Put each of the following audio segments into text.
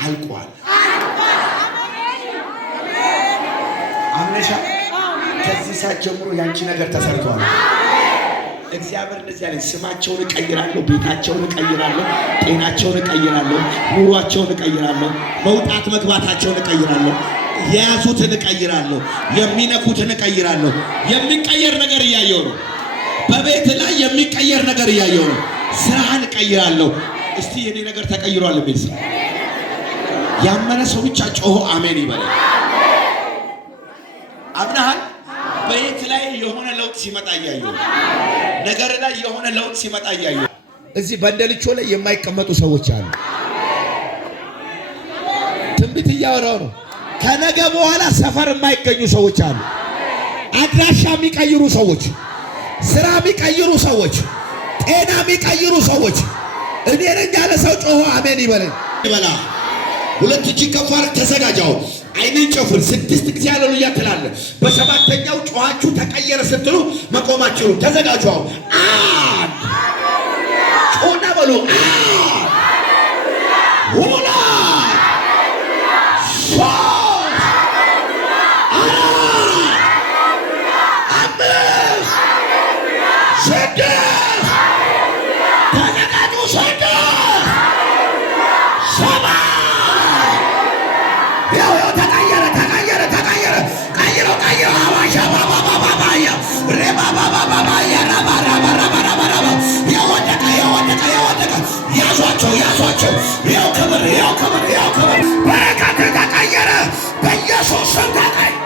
አልቋል። አምነሻ ከዚህ ሰዓት ጀምሮ ያንቺ ነገር ተሰርቷል። እግዚአብሔር እንደዚህ ያለ ስማቸውን እቀይራለሁ፣ ቤታቸውን እቀይራለሁ፣ ጤናቸውን እቀይራለሁ፣ ኑሯቸውን እቀይራለሁ፣ መውጣት መግባታቸውን እቀይራለሁ፣ የያዙትን እቀይራለሁ፣ የሚነኩትን እቀይራለሁ። የሚቀየር ነገር እያየሁ ነው። በቤት ላይ የሚቀየር ነገር እያየሁ ነው። ስራህን እቀይራለሁ። እስቲ የኔ ነገር ተቀይሯል የሚል ሰው ያመነ ሰው ብቻ ጮሆ አሜን ይበላል። አምናሃል? በቤት ላይ የሆነ ለውጥ ሲመጣ እያየሁ፣ ነገር ላይ የሆነ ለውጥ ሲመጣ እያየሁ። እዚህ በእንደልቾ ላይ የማይቀመጡ ሰዎች አሉ። ትንቢት እያወራው ነው። ከነገ በኋላ ሰፈር የማይገኙ ሰዎች አሉ። አድራሻ የሚቀይሩ ሰዎች፣ ስራ የሚቀይሩ ሰዎች፣ ጤና የሚቀይሩ ሰዎች። እኔ ነኝ ያለ ሰው ጮሆ አሜን ይበለኝ። ይበላ። ሁለት እጅ ከፍ አድርግ። ተዘጋጃው። አይንን ጨፍን። 6 ጊዜ ሃሌሉያ ትላለህ። በሰባተኛው ጮኻችሁ ተቀየረ ስትሉ መቆማችሁ። ተዘጋጁ። አንድ ጮና በሉ። ሁለት ያዟቸው። ያው ክብር በረከት ተቀየረ። በኢየሱስ ስም ተቀየረ።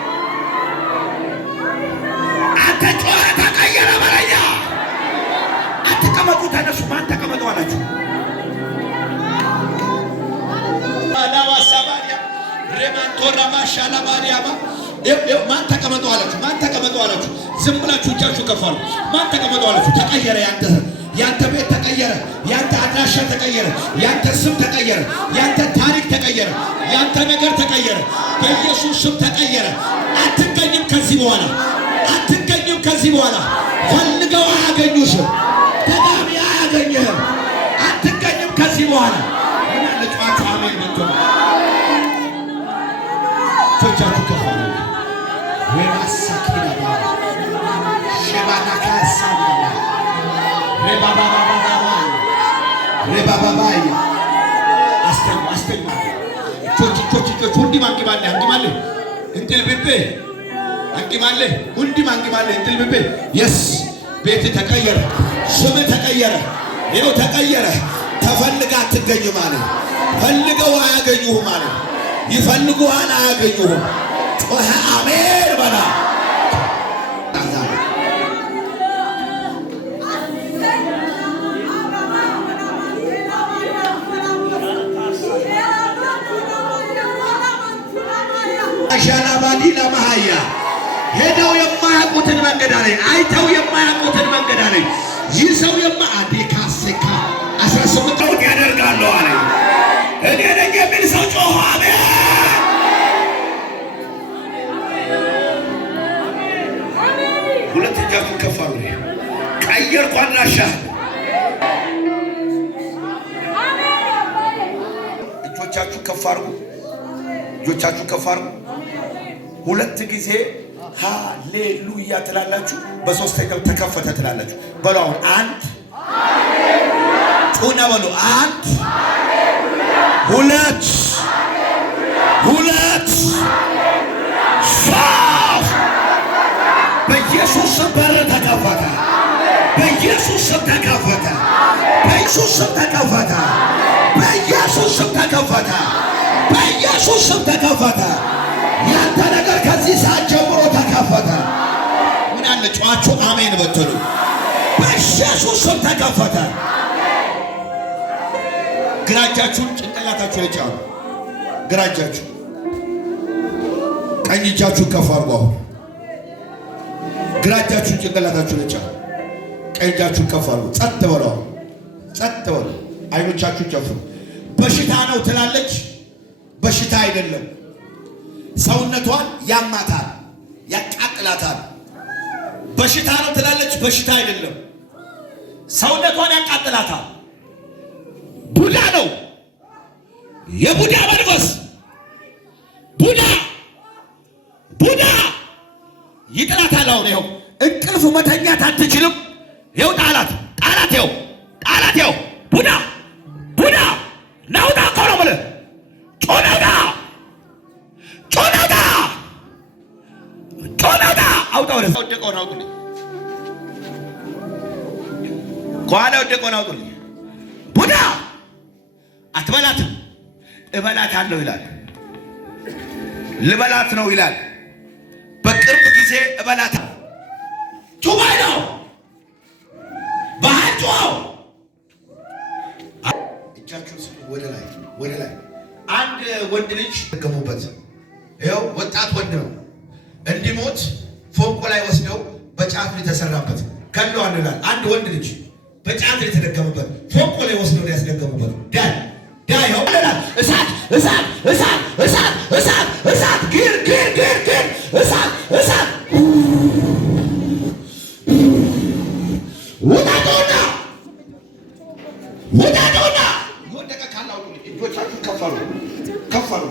አንተ ጮኸ ተቀየረ በለኛ። አትቀመጡ፣ ተነሱ። ማን ተቀመጡ አላችሁ? አላዋሳባሪያ ረማንቶራ ማሻላባሪያ ማን ተቀመጡ አላችሁ? ማን ተቀመጡ አላችሁ? ዝም ብላችሁ እጃችሁ ከፍ አድርጉ። ማን ተቀመጡ አላችሁ? ተቀየረ። ያንተ ቤት ተቀየረ። ያንተ አድራሻ ተቀየረ። ያንተ ስም ተቀየረ። ያንተ ታሪክ ተቀየረ። ያንተ ነገር ተቀየረ። በኢየሱስ ስም ተቀየረ። አትገኝም ከዚህ በኋላ አትገኝም ከዚህ በኋላ። ፈልገው አያገኙሽም። ተዳሚ አያገኝህም። አትገኝም ከዚህ በኋላ። እና ለጫዋቹ አሜን ብትሉ ቶቻችሁ ከፋሉ ወራሳኪና ሸባና ካሳና ሬባባባይ አስተማ ቾች ሁንዲ ማንቂባለ አንቂማለ እንጥል ቤቤ አንቂማለ ሁንዲ ማንቂማለ እንጥል ቤቤ የስ ቤት ተቀየረ። ስም ተቀየረ። ይኸው ተቀየረ። ተፈልጋ አትገኝ ማለት ፈልገው አያገኙህ ማለት ይፈልጉሃል አያገኙህም። ጮኸ አሜን በላ። ሻላባዲ ለማሃያ ሄደው የማያውቁትን መንገድ አለኝ። አይተው የማያውቁትን መንገድ አለኝ። ይህ ሰው አዴካሴካ 18 ቀን ያደርጋሉ አለኝ። እኔ ነኝ የሚል ሰው ጮኸ አሜን። ሁለት እጃችሁን ከፍ አድርጉ። ቀየርኩ አድራሻ። እጆቻችሁ ከፍ አድርጉ። እጆቻችሁ ከፍ አድርጉ። ሁለት ጊዜ ሃሌሉያ ትላላችሁ። በሶስተኛው ተከፈተ ትላላችሁ። በሉ አሁን አንድ ጩና በሉ። አንድ ሁለት በኢየሱስ ስም በር ተከፈተ። በኢየሱስ ስም ተከፈተ። በኢየሱስ ስም ተከፈተ። በኢየሱስ ስም ተከፈተ። በኢየሱስ ስም ተከፈተ። ያንተ ነገር ከዚህ ሰዓት ጀምሮ ተከፈተ። ምን አለ ጫዋቹ አሜን በትሉ። በኢየሱስ ስም ተከፈተ። ግራ እጃችሁን ጭንቅላታችሁ ላይ ጫኑ። ግራ እጃችሁ፣ ቀኝ እጃችሁ ከፍ አድርጉ። አሁን ግራ እጃችሁን ጭንቅላታችሁ ላይ ጫኑ። ቀኝ እጃችሁን ከፍ አድርጉ። ጸጥ በሉ። ጸጥ በሉ። አይኖቻችሁን ጨፍኑ። በሽታ ነው ትላለች። በሽታ አይደለም። ሰውነቷን ያማታል፣ ያቃጥላታል። በሽታ ነው ትላለች። በሽታ አይደለም። ሰውነቷን ያቃጥላታል። ቡዳ ነው። የቡዳ መንፈስ ይጥላታል። አሁን ይኸው እንቅልፍ መተኛት አትችልም። ይኸው ጣላት። ይኸው ቡዳ ናውጣ እኮ ነው የምልህ። ጮናውጣ አውጣ። ወደዛ ወደቀውን አውጡልኝ። ከኋላ ወደቀውን አውጡልኝ። ቡዳ አትበላትም። እበላታለሁ ይላል። ልበላት ነው ይላል። በቅርብ ጊዜ እበላታ ቱባይ ነው ባህጫው እጃችሁ ወደ ላይ አንድ ወንድ ልጅ ተገሙበት። ይኸው ወጣት ወንድ ነው። እንዲሞት ፎንቆ ላይ ወስደው በጫት የተሰራበት ከለዋል ይላል። አንድ ወንድ ልጅ በጫት የተደገመበት ፎንቆ ላይ ወስደው ያስደገሙበት ዳይ ይሆናል። እሳት ግር እሳት ውጣቶና ወደቀ ካላው እጆቻችሁ ከፈሩ